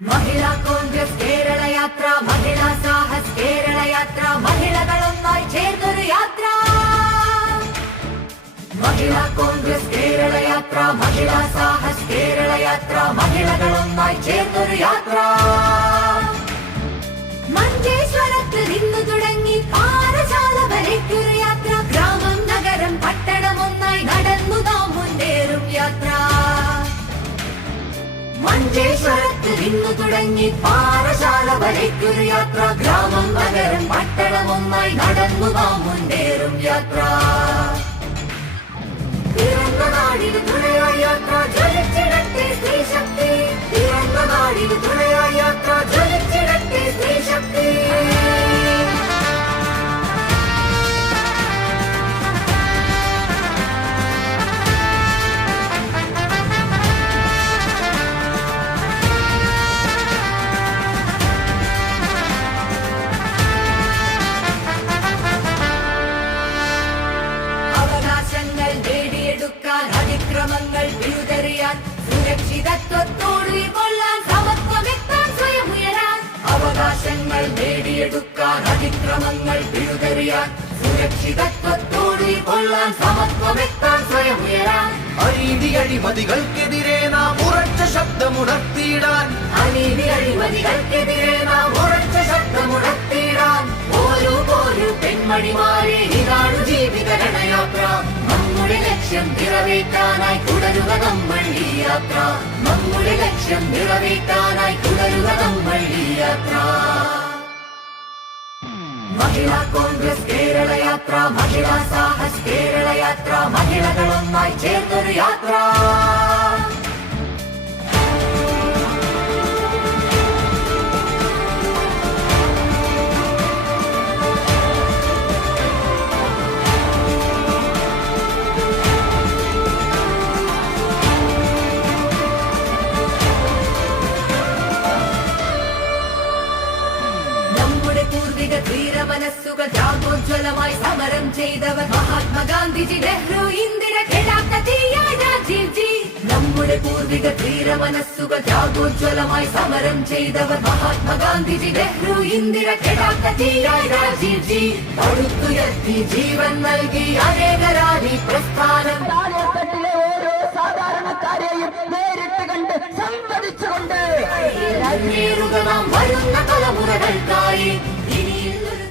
മഹിളാ കോൺഗ്രസ് കേരള യാത്ര, മഹിളാ സാഹസ് കേരള യാത്ര, മഹിളകളൊന്നായി ചേർന്നൊരു യാത്ര. മഹിളാ കോൺഗ്രസ് കേരള യാത്ര, മഹിളാ സാഹസ് കേരള യാത്ര, മഹിളകളൊന്നായി ചേർന്നൊരു യാത്ര. മഞ്ചേശ്വരത്ത് നിന്നു തുടങ്ങി പാറശാല വരയ്ക്കൊരു യാത്ര. ഗ്രാമം നഗരം പട്ടണം ഒന്നായി നടന്നു നാം മുന്നേറും യാത്ര. മഞ്ചേശ്വരത്ത് നിന്നു തുടങ്ങി പാറശാല വരയ്ക്കൊരു യാത്ര. ഗ്രാമം നഗരം പട്ടണം ഒന്നായി നടന്നു നാം മുന്നേറും യാത്ര. പിറന്ന നാടിന് തുണയായി യാത്ര, ജ്വലിച്ചിടട്ടെ സ്ത്രീശക്തി. പിറന്ന നാടിന് തുണയായി യാത്ര, ജ്വലിച്ചിടട്ടെ സ്ത്രീശക്തി. അതിക്രമങ്ങൾ വിരുദ്ധറിയാൻ, സുരക്ഷിതത്വത്തോട് കൊള്ളാൻ, സമത്വമെത്താൻ സ്വയം ഉയരാൻ. അവകാശങ്ങൾ നേടിയെടുക്കാൻ, അതിക്രമങ്ങൾ വിരുദ്ധറിയാൻ, സുരക്ഷിതത്വത്തോട് കൊള്ളാൻ, സമത്വമെത്താൻ സ്വയം ഉയരാൻ. അനീതി അഴിമതികൾക്കെതിരെ നാം ഉറച്ച ശബ്ദമുണർത്തിയിടാൻ. അനീതി അഴിമതികൾക്കെതിരെ നാം ഉറച്ച ശബ്ദമുണർത്തിയിടാൻ. ഓരോ പെൺമണിമാരെ ഇതാണ് ജീവിത രണയാത്ര. നമ്മുടെ ലക്ഷ്യം നിറവേറ്റാനായി തുടരുക നമ്മൾ ഈ യാത്ര. നമ്മുടെ ലക്ഷ്യം നിറവേറ്റാനായി തുടരുക നമ്മൾ ഈ യാത്ര. മഹിളാ കോൺഗ്രസ് കേരള യാത്ര, മഹിളാ സാഹസ് കേരള യാത്ര, മഹിളകളൊന്നായി ചേർന്നൊരു യാത്ര. ധീരമനസ്സുകൾ ത്യാഗോജ്വലമായി സമരം ചെയ്തവർ മഹാത്മാഗാന്ധിജി, നെഹ്റു, ഇന്ദിര, കെടാത്ത തീയായ രാജീവ് ജി. നമ്മുടെ പൂർവിക ധീരമനസ്സുകൾ ത്യാഗോജ്വലമായി സമരം ചെയ്തവർ മഹാത്മാഗാന്ധിജി, നെഹ്റു, ഇന്ദിര, കെടാത്ത തീയായ രാജീവ് ജി. പടുത്തുയർത്തി ജീവൻ നൽകി അനേകരാണി പ്രസ്ഥാനം. ഓരോ സാധാരണക്കാരെയും നേരിട്ട് കണ്ട് സംവദിച്ചുകൊണ്ട് മുന്നേറുക നാം വരുന്ന തലമുറകൾക്കായി. ഇനിയുള്ളൊരു